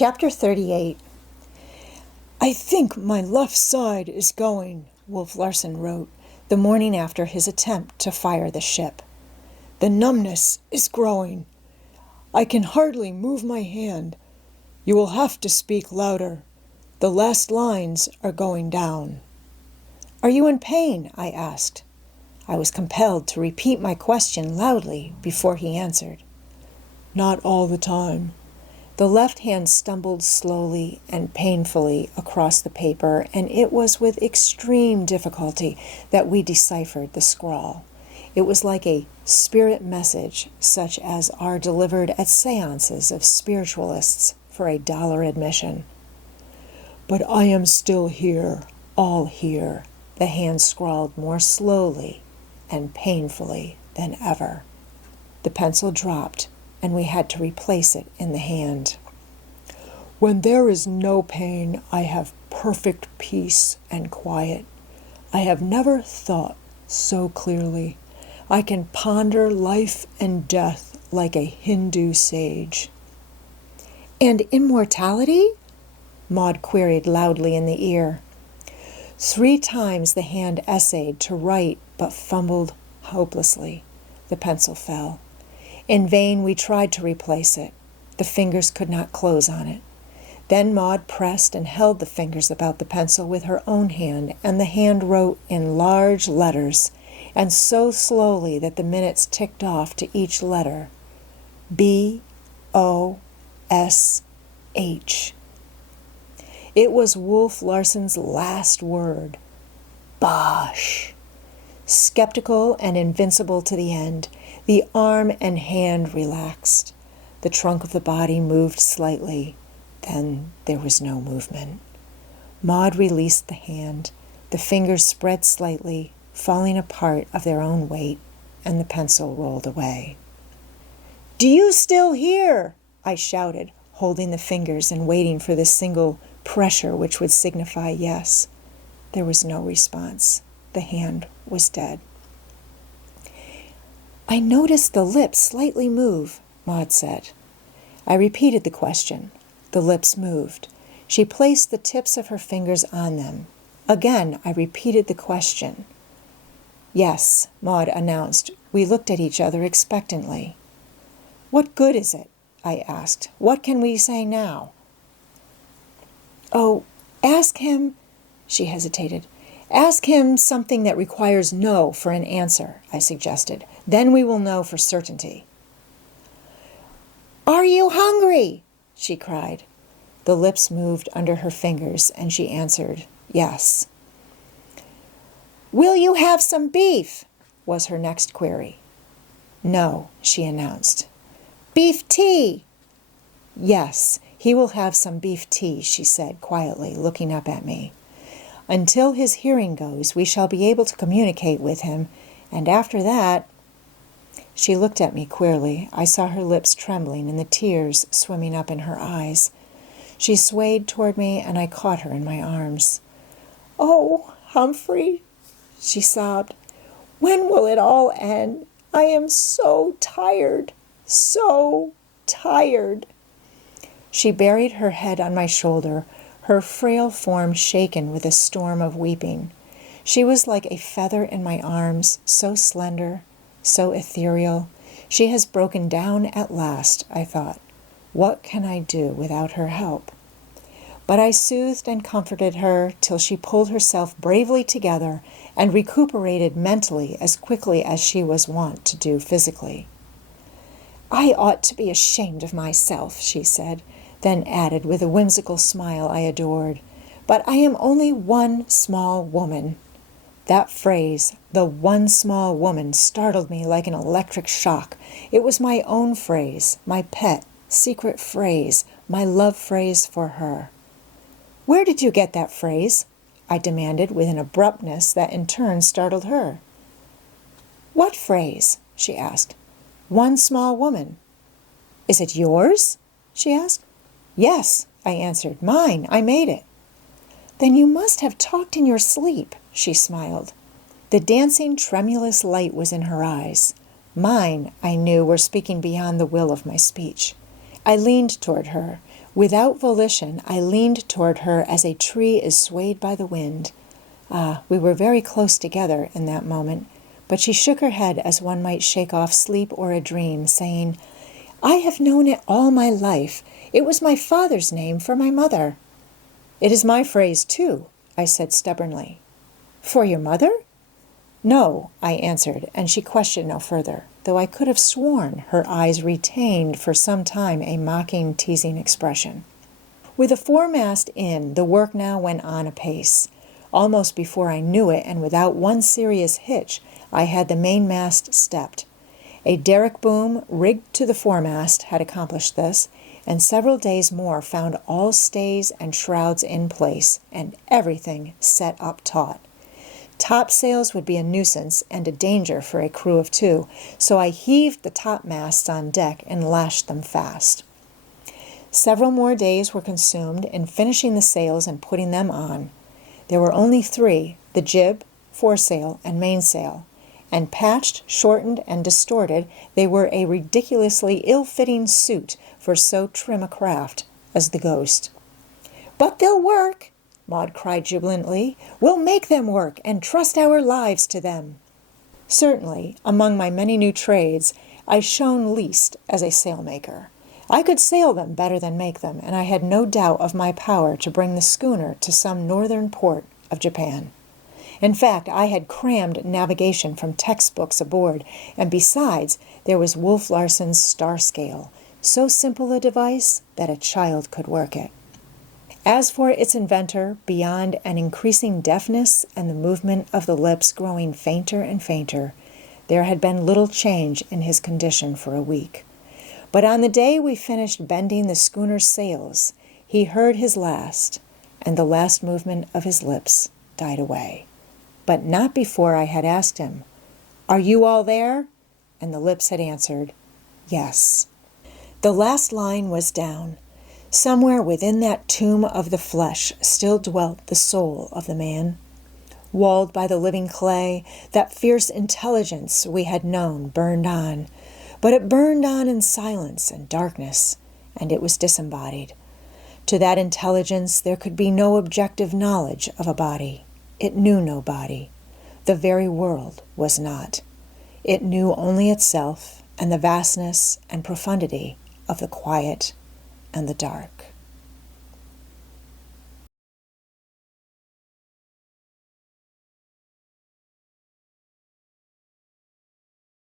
Chapter 38. "I think my left side is going," Wolf Larson wrote, the morning after his attempt to fire the ship. "The numbness is growing. I can hardly move my hand. You will have to speak louder. The last lines are going down." "Are you in pain?" I asked. I was compelled to repeat my question loudly before he answered. "Not all the time." The left hand stumbled slowly and painfully across the paper, and it was with extreme difficulty that we deciphered the scrawl. It was like a spirit message, such as are delivered at seances of spiritualists for $1 admission. "But I am still here, all here," the hand scrawled more slowly and painfully than ever. The pencil dropped, and we had to replace it in the hand. "When there is no pain, I have perfect peace and quiet. I have never thought so clearly. I can ponder life and death like a Hindu sage." "And immortality?" Maud queried loudly in the ear. 3 times the hand essayed to write, but fumbled hopelessly. The pencil fell. In vain we tried to replace it. The fingers could not close on it. Then Maud pressed and held the fingers about the pencil with her own hand, and the hand wrote in large letters, and so slowly that the minutes ticked off to each letter. B-O-S-H. It was Wolf Larson's last word. Bosh. Skeptical and invincible to the end, the arm and hand relaxed. The trunk of the body moved slightly. Then there was no movement. Maud released the hand. The fingers spread slightly, falling apart of their own weight, and the pencil rolled away. "Do you still hear?" I shouted, holding the fingers and waiting for the single pressure which would signify yes. There was no response. The hand was dead. "I noticed the lips slightly move," Maud said. I repeated the question. The lips moved. She placed the tips of her fingers on them. Again, I repeated the question. "Yes," Maud announced. We looked at each other expectantly. "What good is it?" I asked. "What can we say now?" "Oh, ask him," she hesitated. "Ask him something that requires no for an answer," I suggested. "Then we will know for certainty." "Are you hungry?" she cried. The lips moved under her fingers, and she answered, "Yes." "Will you have some beef?" was her next query. "No," she announced. "Beef tea?" "Yes, he will have some beef tea," she said quietly, looking up at me. "Until his hearing goes, we shall be able to communicate with him, and after that—" She looked at me queerly. I saw her lips trembling and the tears swimming up in her eyes. She swayed toward me, and I caught her in my arms. "Oh, Humphrey," she sobbed, "when will it all end? I am so tired, so tired." She buried her head on my shoulder, her frail form shaken with a storm of weeping. She was like a feather in my arms, so slender, so ethereal. She has broken down at last, I thought. What can I do without her help? But I soothed and comforted her till she pulled herself bravely together and recuperated mentally as quickly as she was wont to do physically. "I ought to be ashamed of myself," she said, then added with a whimsical smile I adored, "but I am only one small woman." That phrase, the one small woman, startled me like an electric shock. It was my own phrase, my pet, secret phrase, my love phrase for her. "Where did you get that phrase?" I demanded with an abruptness that in turn startled her. "What phrase?" she asked. "One small woman." "Is it yours?" she asked. "Yes," I answered. "Mine. I made it." "Then you must have talked in your sleep," she smiled. The dancing, tremulous light was in her eyes. Mine, I knew, were speaking beyond the will of my speech. I leaned toward her. Without volition, I leaned toward her as a tree is swayed by the wind. We were very close together in that moment, but she shook her head as one might shake off sleep or a dream, saying, "I have known it all my life. It was my father's name for my mother." "It is my phrase, too," I said stubbornly. "For your mother?" "No," I answered, and she questioned no further, though I could have sworn her eyes retained for some time a mocking, teasing expression. With the foremast in, the work now went on apace. Almost before I knew it, and without one serious hitch, I had the mainmast stepped. A derrick boom rigged to the foremast had accomplished this, and several days more found all stays and shrouds in place, and everything set up taut. Topsails would be a nuisance and a danger for a crew of 2, so I heaved the topmasts on deck and lashed them fast. Several more days were consumed in finishing the sails and putting them on. There were only 3, the jib, foresail, and mainsail, and patched, shortened, and distorted, they were a ridiculously ill-fitting suit for so trim a craft as the Ghost. "But they'll work!" Maud cried jubilantly. "We'll make them work, and trust our lives to them." Certainly, among my many new trades, I shone least as a sailmaker. I could sail them better than make them, and I had no doubt of my power to bring the schooner to some northern port of Japan. In fact, I had crammed navigation from textbooks aboard, and besides, there was Wolf Larson's star scale, so simple a device that a child could work it. As for its inventor, beyond an increasing deafness and the movement of the lips growing fainter and fainter, there had been little change in his condition for a week. But on the day we finished bending the schooner's sails, he heard his last, and the last movement of his lips died away. But not before I had asked him, "Are you all there?" And the lips had answered, "Yes." The last line was down. Somewhere within that tomb of the flesh still dwelt the soul of the man. Walled by the living clay, that fierce intelligence we had known burned on, but it burned on in silence and darkness, and it was disembodied. To that intelligence there could be no objective knowledge of a body. It knew no body. The very world was not. It knew only itself and the vastness and profundity of the quiet and the dark.